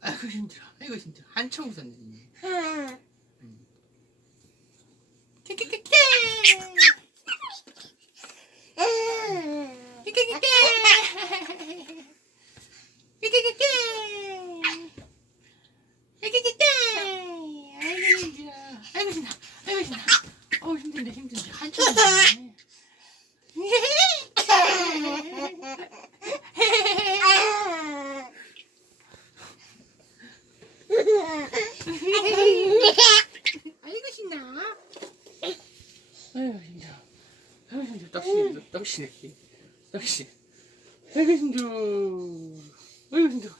아이고 힘들어. 아이고 힘들어. 한참 웃었네. 아이고 힘들어. 아이고 힘들어. 어우 힘든데 힘든데 한참 웃었네. 아이고 신나. 아이고 힘들어. 아이고 힘들어. 떡시네. 아이고 힘들어. 아이고 힘들어.